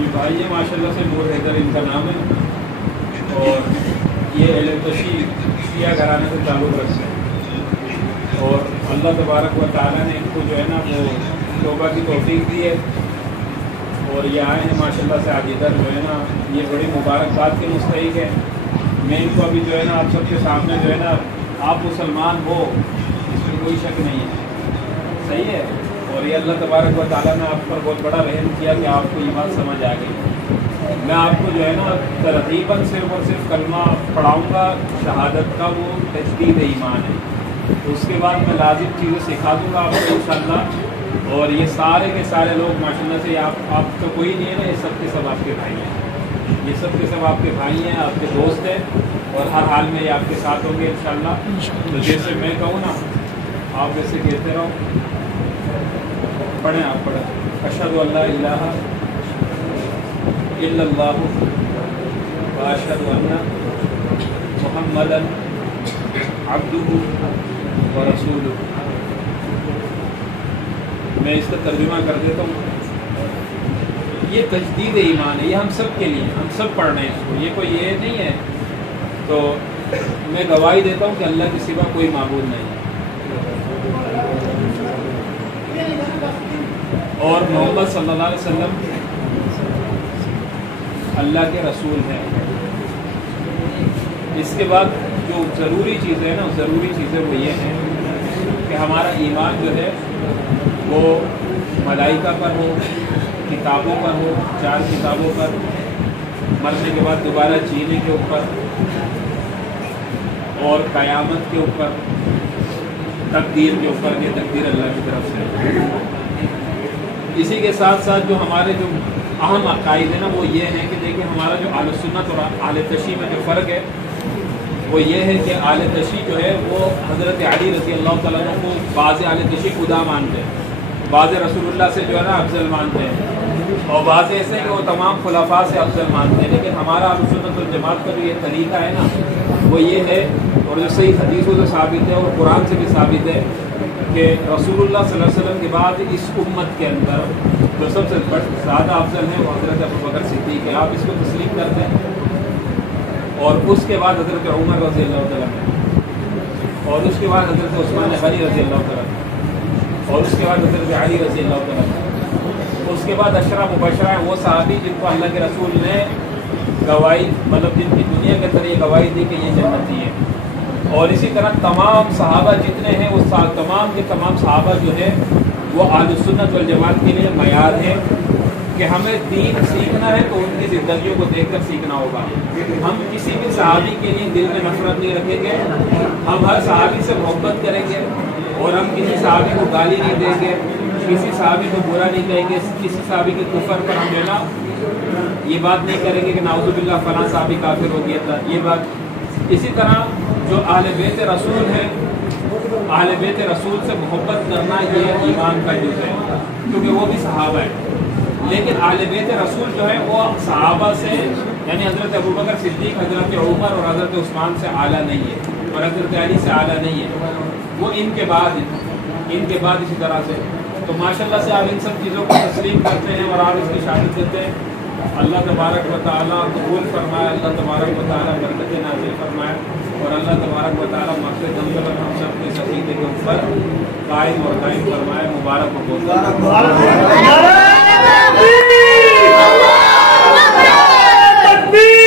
یہ بھائی ہے ماشاءاللہ سے نور حیدر ان کا نام ہے اور یہ علتشی شیعہ گھرانے سے تعلق رکھتے ہیں اور اللہ تبارک و تعالیٰ نے ان کو جو ہے نا وہ توبہ کی توفیق دی ہے اور یہ آئے ہیں ماشاءاللہ سے آج ادھر جو ہے نا یہ بڑی مبارکباد کے مستحق ہے. میں ان کو ابھی جو ہے نا آپ سب کے سامنے جو ہے نا آپ مسلمان ہو اس میں کوئی شک نہیں ہے, صحیح ہے, اور یہ اللہ تبارک و تعالیٰ نے آپ پر بہت بڑا رحم کیا کہ آپ کو یہ بات سمجھ آ گئی. میں آپ کو جو ہے نا ترغیباً صرف اور صرف کلمہ پڑھاؤں گا شہادت کا, وہ تجدید ایمان ہے. اس کے بعد میں لازم چیزیں سکھا دوں گا آپ کو انشاءاللہ. اور یہ سارے کے سارے لوگ ماشاءاللہ سے آپ کا کوئی نہیں ہے نا, یہ سب کے سب آپ کے بھائی ہیں, یہ سب کے سب آپ کے بھائی ہیں, آپ کے دوست ہیں اور ہر حال میں یہ آپ کے ساتھ ہوں گے انشاءاللہ. تو جیسے میں کہوں نا آپ ویسے کہتے رہو. پڑھیں آپ پڑھیں. اشہد ان لا الہ الا اللہ واشہد ان محمدا عبدہ ورسولہ. میں اس کا ترجمہ کر دیتا ہوں. یہ تجدید ایمان ہے, یہ ہم سب کے لیے, ہم سب پڑھ رہے ہیں اس کو, یہ کوئی یہ نہیں ہے. تو میں گواہی دیتا ہوں کہ اللہ کے سوا کوئی معبود نہیں ہے اور محمد صلی اللہ علیہ وسلم اللہ کے رسول ہیں. اس کے بعد جو ضروری چیزیں ہیں نا, ضروری چیزیں وہ یہ ہیں کہ ہمارا ایمان جو ہے وہ ملائکہ پر ہو, کتابوں پر ہو, 4 کتابوں پر, مرنے کے بعد دوبارہ جینے کے اوپر اور قیامت کے اوپر, تقدیر کے اوپر. یہ تقدیر اللہ کی طرف سے. اسی کے ساتھ ساتھ جو ہمارے جو اہم عقائد ہیں نا وہ یہ ہیں کہ دیکھیں ہمارا جو اہل سنت اور اہل تشیع میں جو فرق ہے وہ یہ ہے کہ اہل تشیع جو ہے وہ حضرت علی رضی اللہ تعالیٰ عنہ کو بعض اہل تشیع خدا مانتے ہیں, بعض رسول اللہ سے جو ہے نا افضل مانتے ہیں اور بعض ایسے کہ وہ تمام خلفاء سے افضل مانتے ہیں. لیکن ہمارا اہل سنت والجماعت کا جو یہ طریقہ ہے نا وہ یہ ہے, اور جو صحیح حدیثوں سے ثابت ہے اور قرآن سے بھی ثابت ہے کہ رسول اللہ صلی اللہ علیہ وسلم کے بعد اس امت کے اندر جو سب سے زیادہ افضل ہیں وہ حضرت ابوبکر صدیق ہے. آپ اس کو تسلیم کرتے ہیں. اور اس کے بعد حضرت عمر رضی اللہ تعالیٰ اور اس کے بعد حضرت عثمان غنی رضی اللہ تعالیٰ اور اس کے بعد حضرت علی رضی اللہ تعالیٰ. اس کے بعد عشرہ مبشرہ وہ صحابی جن کو اللہ کے رسول نے گواہی مطلب جن کی دنیا کے اندر یہ گواہی دی کہ یہ جنتی ہے. اور اسی طرح تمام صحابہ جتنے ہیں وہ تمام کے تمام صحابہ جو ہے وہ اہل سنت والجماعت کے لیے معیار ہے کہ ہمیں دین سیکھنا ہے تو ان کی زندگیوں کو دیکھ کر سیکھنا ہوگا. ہم کسی بھی صحابی کے لیے دل میں نفرت نہیں رکھیں گے, ہم ہر صحابی سے محبت کریں گے اور ہم کسی صحابی کو گالی نہیں دیں گے, کسی صحابی کو برا نہیں کہیں گے, کسی صحابی کے کفر پر ہم جو ہے نا یہ بات نہیں کریں گے کہ نعوذ باللہ فلاں صحابی کافر ہو گیا تھا, یہ بات. اسی طرح جو اہل بیت رسول ہیں, اہل بیت رسول سے محبت کرنا یہ ایمان کا جز ہے کیونکہ وہ بھی صحابہ ہیں. لیکن اہل بیت رسول جو ہے وہ صحابہ سے یعنی حضرت ابوبکر صدیق, حضرت عمر اور حضرت عثمان سے اعلیٰ نہیں ہے اور حضرت علی سے اعلیٰ نہیں ہے, وہ ان کے بعد اسی طرح سے. تو ماشاءاللہ سے آپ ان سب چیزوں کو تسلیم کرتے ہیں اور آپ اس کی شہادت دیتے ہیں. اللہ تبارک و تعالیٰ قبول فرمائے, اللہ تبارک و تعالیٰ برکت نازل فرمائے اور اللہ تبارک و تعالیٰ مقصد ہم سب کے عقیدے کے اوپر قائم اور قائم فرمائے. مبارک ہو. تکبیر